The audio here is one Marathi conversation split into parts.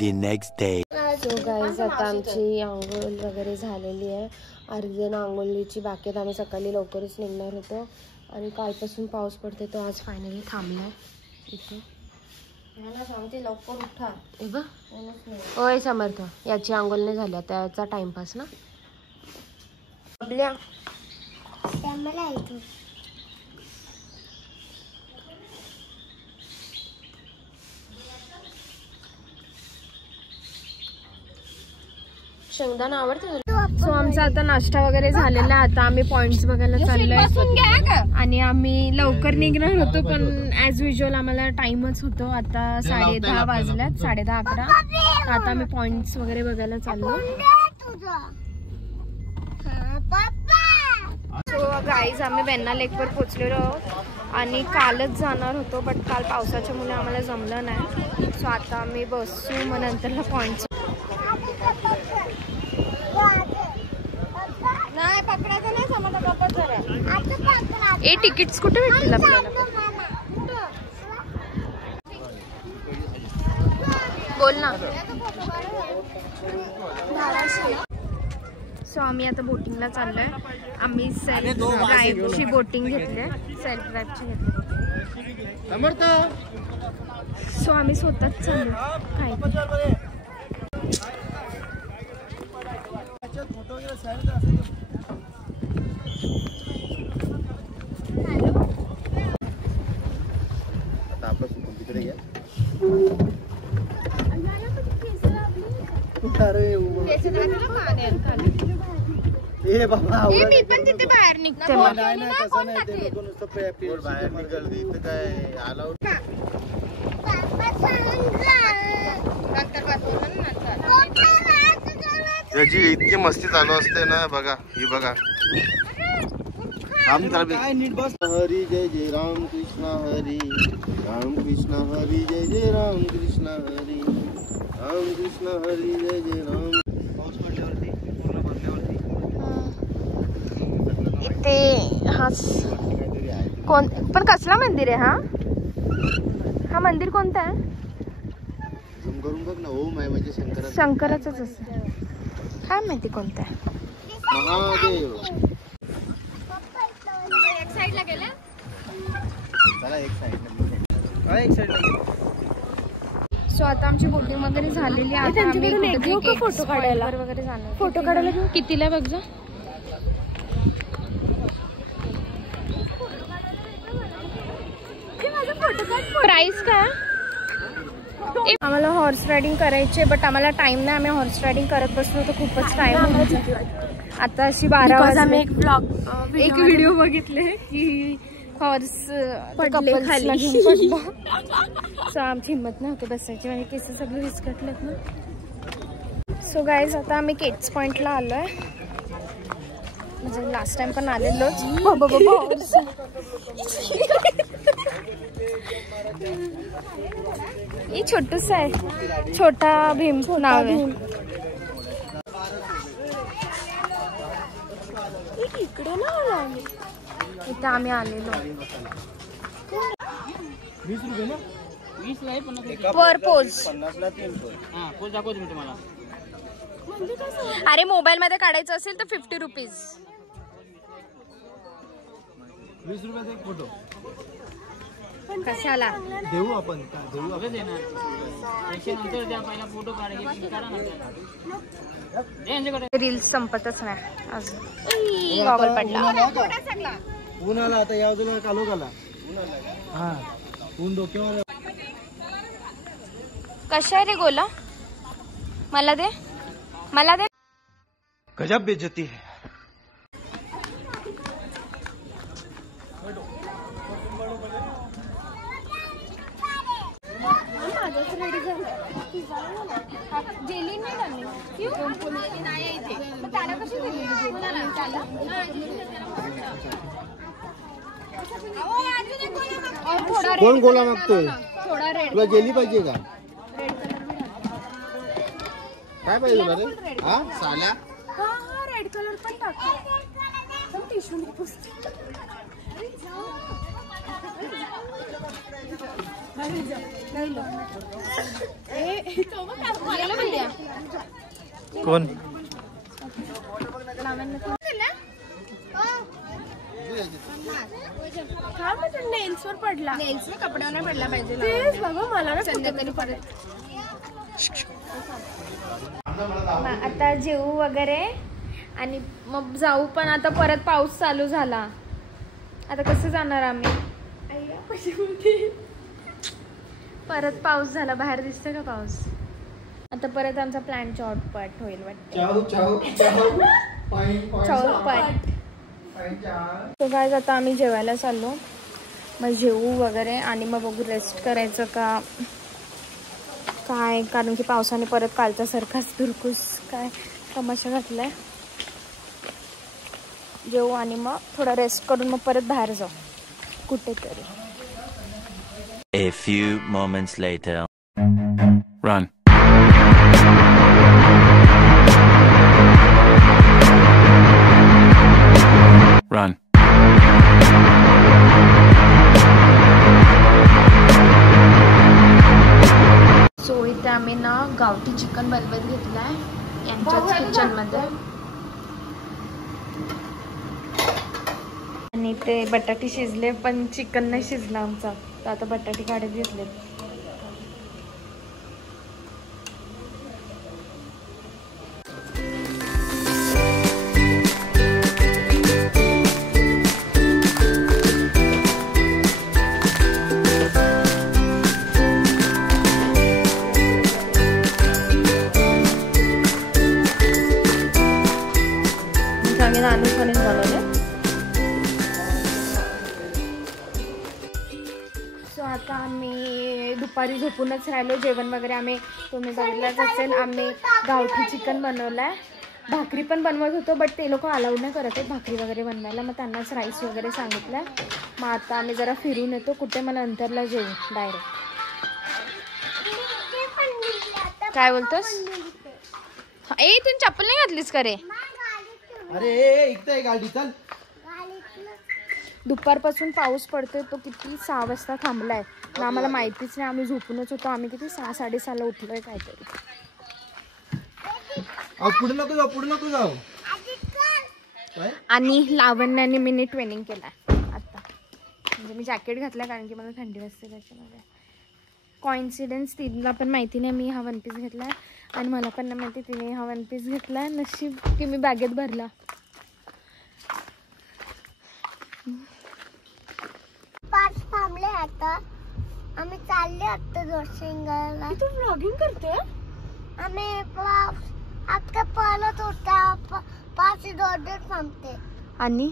the next day. So guys आता आमची आंघोळ वगैरे झालेली आहे. अर्धी जण आंघोळीची बाकी आहेत. आम्ही सकाळी लवकरच निघणार होतो आणि कालपासून पाऊस पडते तो आज फायनली थांबला आहे. इथे मला सांगते लवकर उठा. ओय समर्थ, याची आंघोळ नाही झाल्या त्याचा टाइमपास ना. शेंगदाणा आवडतं. सो आमचा आता नाश्ता वगैरे झालेला आहे. आता आम्ही पॉइंट्स बघायला चाललोय आणि आम्ही लवकर निघणार होतो पण ऍज युजल आम्हाला टाइमच होतो. आता 10:30 वाजल्यात, 10:30-11. आता आम्ही पॉइंट्स वगैरे बघायला चाललो. सो गाईज आम्ही वेण्णा लेकवर पोहोचलेलो आहोत आणि कालच जाणार होतो बट काल पावसाच्या मुळे आम्हाला जमलं नाही. सो आता आम्ही बसू मग नंतरला पॉइंट्स. नाही पकडायचं नाही समजा बाबा जरा. ए तिकीट्स कुठे भेटतील आपल्याला? बोल ना. सो आम्ही आता बोटिंगला चाललोय. आम्ही सेल्फ ड्राईव्हची बोटिंग घेतली आहे. सेल्फ ड्राईव्हची घेतली. सो आम्ही स्वतःच चाललो. काय मी पण तिथे बाहेर निघते. याची इतकी मस्ती चालू असते ना. बघा ही बघा. हरी जय जय राम कृष्ण हरी राम कृष्ण हरी जय जय राम कृष्ण हरी राम कृष्ण हरी जय जय राम. पाऊस पडल्यावरती पूर्ण भरल्यावरती इथे हा कोण पण कसला मंदिर आहे? हा मंदिर कोणता आहे? झूम करून बघ ना. ओम आहे म्हणजे शंकराचंच असं. काय माहिती कोणतं आहे. महादेव. एक साईडला गेले. चला एक साईडला. एक साईडला गेले. सो आता आमची बोटिंग वगैरे झालेली आहे. फोटो काढायला वगैरे जाणार. फोटो काढायला कितीला बघ जा. प्राइस काय? आम्हाला हॉर्स रायडिंग करायचे बट आम्हाला टाइम नाही. आम्ही हॉर्स रायडिंग करत बसलो तर खूपच टाइम. आता अशी 12 वाजता आम्ही एक व्हिडिओ बघितले की हॉर्स खाली घेऊन पडला. सो आमची हिंमत नव्हती बसायची. म्हणजे केस सगळे विस्कटलेत ना. सो गाईज आता आम्ही केट्स पॉइंटला आलोय. म्हणजे लास्ट टाइम पण आलेलोच. हे छोटस आहे. छोटा भीम नाव आहे. इकडे ना इथे आम्ही आलेलो. 20 रुपये ना. 20 ला आहे 50 पर पोज. 50 ला 3 पोज. हां पोज दाखवतो मी तुम्हाला. अरे मोबाईल मध्ये काढायचं असेल तर 50 रुपीज. 20 रुपयाचा एक फोटो. कशाला देऊ आपण? देऊ आपण देणार. पैसे नंतर द्या. पहिला फोटो काढायचे करा ना. रील्स संपतच नाही अजून. गॉगल पडला. ऊन आला आता या बाजूला कालो आला. हा ऊन डोक्यावर. कशा आहे रे गोला? मला दे. मला दे. गजब बेइज्जती है. जेली नाही कोण गोला मागतोय? तुला जेली पाहिजे का? काय पाहिजे तुला रे? हा साल्या. रेड कलर पण टाका. कोण नेल्सवर पडला. नेल्सवर कपड्यावर नाही पडला पाहिजे. तेच बघा मला ना संध्याकाळी परत. आता जेवू वगैरे आणि मग जाऊ. पण आता परत पाऊस चालू झाला. आता कसं जाणार आम्ही? परत पाऊस झाला. बाहेर दिसतं का पाऊस? आता परत आमचा प्लॅन चौपट होईल वाटतं. चौपट. तो काय आता आम्ही जेवायला चाललो. मग जेवू वगैरे आणि मग बघू रेस्ट करायचं का काय. कारण की पावसाने परत कालचा सारखाच दुरकुस काय तमाशा घातलाय. जेवू आणि मग थोडा रेस्ट करून मग परत बाहेर जाऊ कुठेतरी. A few moments later. Run. Run. So इथे आम्ही ना गावठी चिकन बनवत घेतलाय यांच्याच किचन मध्ये. आणि ते बटाटे शिजले पण चिकन नाही शिजलं आमचा. तर आता बटाटे काढत घेतले. आम्ही नानूपणे बनवले. सो आता आम्ही दुपारी झोपूनच राहिलो. जेवण वगैरे आम्ही तुम्ही बघितलंच असेल. आम्ही गावठी चिकन बनवलंय. भाकरी पण बनवत होतो बट ते लोक अलाउड नाही करत आहेत भाकरी वगैरे बनवायला. मग त्यांनाच राईस वगैरे सांगितलं. मग आता आम्ही जरा फिरून येतो कुठे. मला नंतरला जेवू डायरेक्ट. काय बोलतोस? ए तू चप्पल नाही घातलीस का रे? अरे इकडे गाडी चल. दुपारपासून पाऊस पडतोय. तो किती 6 वाजता थांबलाय ना आम्हाला माहितीच नाही. आम्ही झोपूनच होतो. आम्ही किती 6-6:30 उठलोय काहीतरी. पुढे नको जाऊ. आणि लावण्याने मी ट्रेनिंग केलाय आता. म्हणजे मी जॅकेट घातला कारण की मला थंडी वाजते त्याच्यामध्ये. कॉइन्सिडन्स तिला पण माहिती नाही मी हा वन पीस घेतलाय आणि मला पण नाही माहिती तिने हा वन पीस घेतलाय. नशीब की मी बॅगेत भरला. पाच थांबले आता. आम्ही चालले आता जोरसिंगला. तू व्लॉगिंग करते? आम्ही आता पळत होता. 5 थांबते. आणि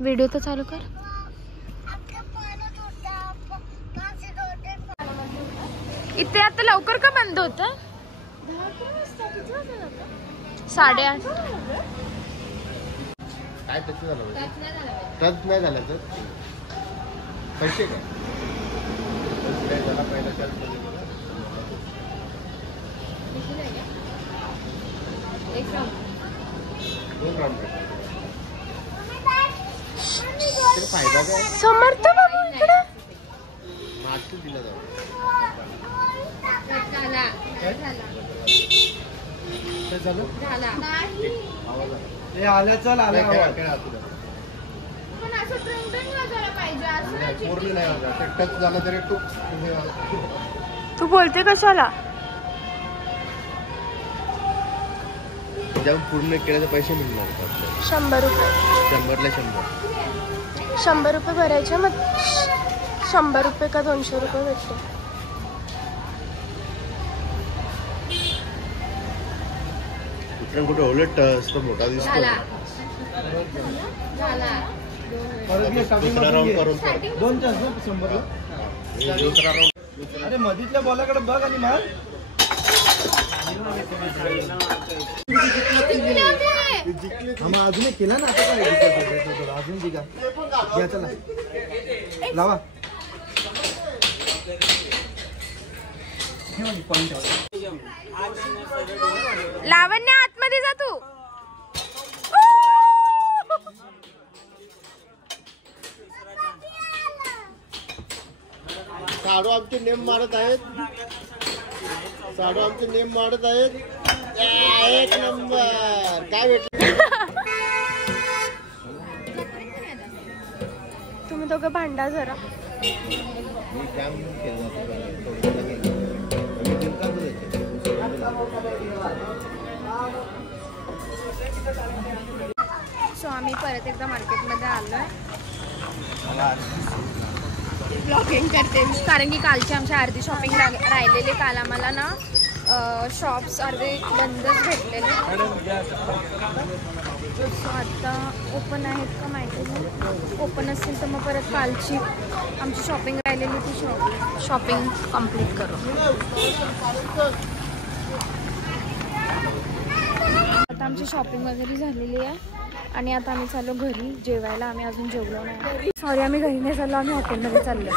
व्हिडिओ तर चालू कर. इथे आता लवकर का बंद होत? 8:30. काय टच नाही झालं तर पैसे काय झाला पहिला फायदा काय? समर्थ बाबू इकडे मार्क्स दिला जाऊ. आल्या चल आल्या पूर्ण नाही टच झालं तरी तू बोलते कशाला? जेव्हा पूर्ण केल्याचे पैसे मिळणार 100 रुपये. 100ला 100 रुपये भरायचे. मग 100 रुपये का 200 रुपये भेटते. कुठे उलट असतो मोठा दिसतो. दुसरा राऊंड करून 100ला. अरे मधीतल्या बॉलाकडे बघ आणि मार. अजून एक केला ना आता काय अजून जिंका घ्या. चला लावा. लावण्य आतमध्ये जा तू. साडू आमचे नेम मारत आहेत. साडू आमचे नेम मारत आहेत. एक नंबर. काय भेटलं? तुम्ही दोघं भांडा जरा. सो आम्ही परत एकदा मार्केटमध्ये आलोय. ब्लॉगिंग करते कारण की कालची आमची अर्धी शॉपिंग राहिलेली. काल आम्हाला ना शॉप्स अर्धे बंदच भेटलेले. सो आता ओपन आहेत का माहिती नाही. ओपन असतील तर मग परत कालची आमची शॉपिंग राहिलेली ती शॉपिंग कंप्लीट करू. आता आमची शॉपिंग वगैरे झालेली आहे आणि आता आम्ही चाललो घरी जेवायला. आम्ही अजून जेवलो नाही. सॉरी आम्ही घरी नाही चाललो, आम्ही हॉटेलमध्ये चाललो.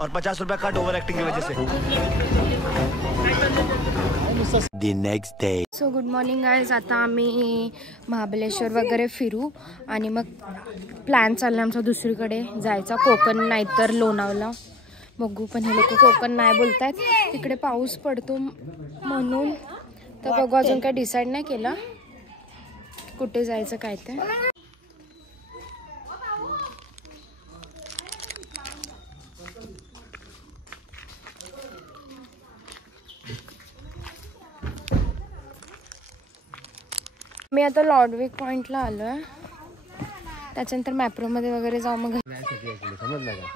और 50 रुपया कट ओवर एक्टिंग की वजह से. The next day. So good morning guys. आता आम्ही महाबळेश्वर वगैरे फिरू आणि मग प्लॅन चालला आमचा दुसरीकडे जायचा, कोकण नाही तर लोणावळा. बघू पण हे लोक कोकण नाही बोलत आहेत. तिकडे पाऊस पडतो म्हणून तर बघू. अजून काय डिसाईड नाही केला कुठे जायचं काय ते. मी आता लॉर्डविक पॉइंटला आलो आहे. त्याच्यानंतर मॅप्रोमध्ये वगैरे जाऊ मग. समजलं का?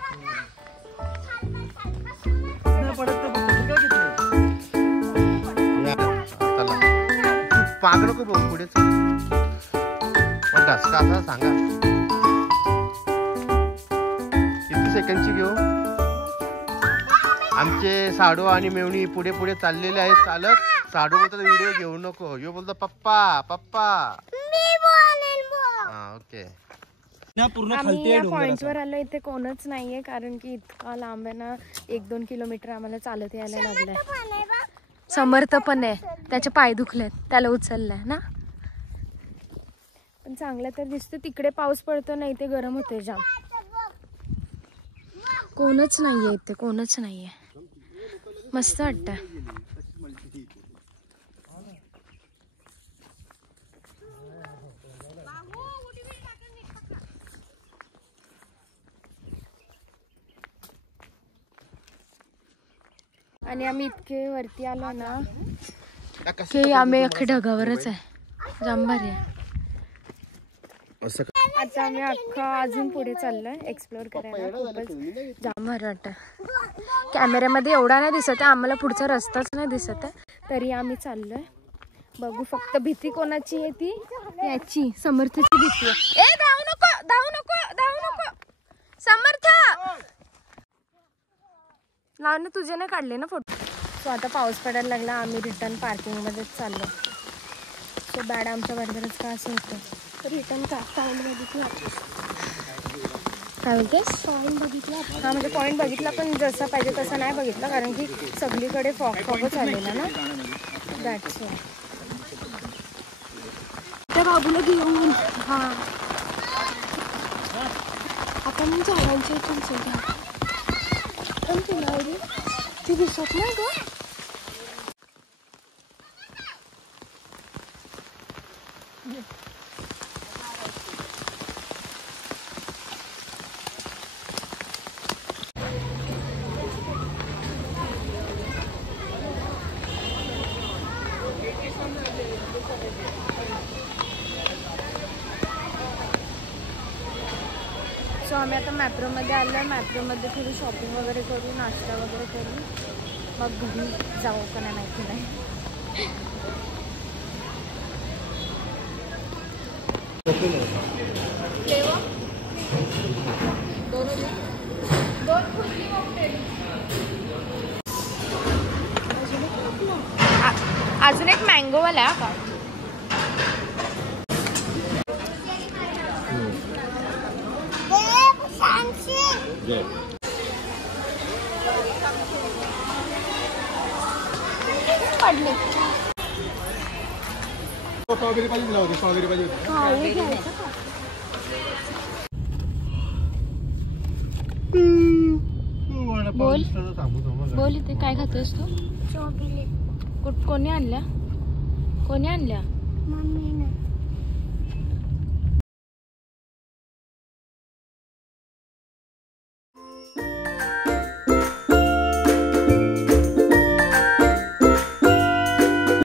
पागड को बघू पुढे पण धसका असा सांगा. किती सेकंडची घेऊ? आमचे साडू आणि मेवणी पुढे पुढे चाललेले आहेत चालत. साडू बोलतो व्हिडिओ घेऊ नको. यो बोलतो पप्पा पप्पा. ओके. आम्ही या पॉइंटवर आलो. इथे कोणच नाहीये कारण की इतका लांब आहे ना. 1-2 किलोमीटर आम्हाला चालत यायला लागलंय. समर्थ पण आहे, त्याचे पाय दुखलेत, त्याला उचललाय ना. पण चांगलं तर दिसतं. तिकडे पाऊस पडतो नाही ते गरम होते जाम. कोणच नाहीये इथे, कोणच नाहीये. मस्त वाटतं. आणि आम्ही इतके वरती आलो ना की आम्ही अख्खे ढगावरच आहे. जाम भारी आहे. आता आम्ही अख्खा अजून पुढे चाललोय एक्सप्लोर करायला. खूपच जाम भारी वाटतं. कॅमेऱ्यामध्ये एवढा नाही दिसत आहे आम्हाला, पुढचा रस्ताच नाही दिसत आहे तरी आम्ही चाललोय. बघू फक्त भीती कोणाची आहे ती याची, समर्थची भीती आहे. ए धावू नको, धावू नको, धावू नको. समर्थ लावणे तुझे नाही काढले ना फोटो. सो आता पाऊस पडायला लागला. आम्ही रिटर्न पार्किंगमध्येच चाललो. सो बॅड आमच्या बरोबरच का असं होतं. रिटर्न का पॉईंट बघितला. काय बोलतेस? पॉईंट बघितला. हां म्हणजे पॉईंट बघितला पण जसा पाहिजे तसा नाही बघितला कारण की सगळीकडे फॉगच आलेला ना. That's why. त्या बाबूला घेऊन हां आपण झाडांच्या इथून सगळं पण तिला ती दिसत नाही ग. सो आम्ही आता मॅप्रोमध्ये आलो आहे. मॅप्रोमध्ये थोडी शॉपिंग वगैरे करू, नाश्ता वगैरे करू, मग घरी जाऊ का नाही माहिती नाही. अजून एक मँगोवाला आहे का? पडले. स्ट्रॉबेरी पाहिजे मला होती, स्ट्रॉबेरी पाहिजे होती. हा, हे घ्यायचं का? बोल बोल इथे काय खातोस तू? चॉकलेट कोणी आणल्या? कोणी आणल्या? मम्मीने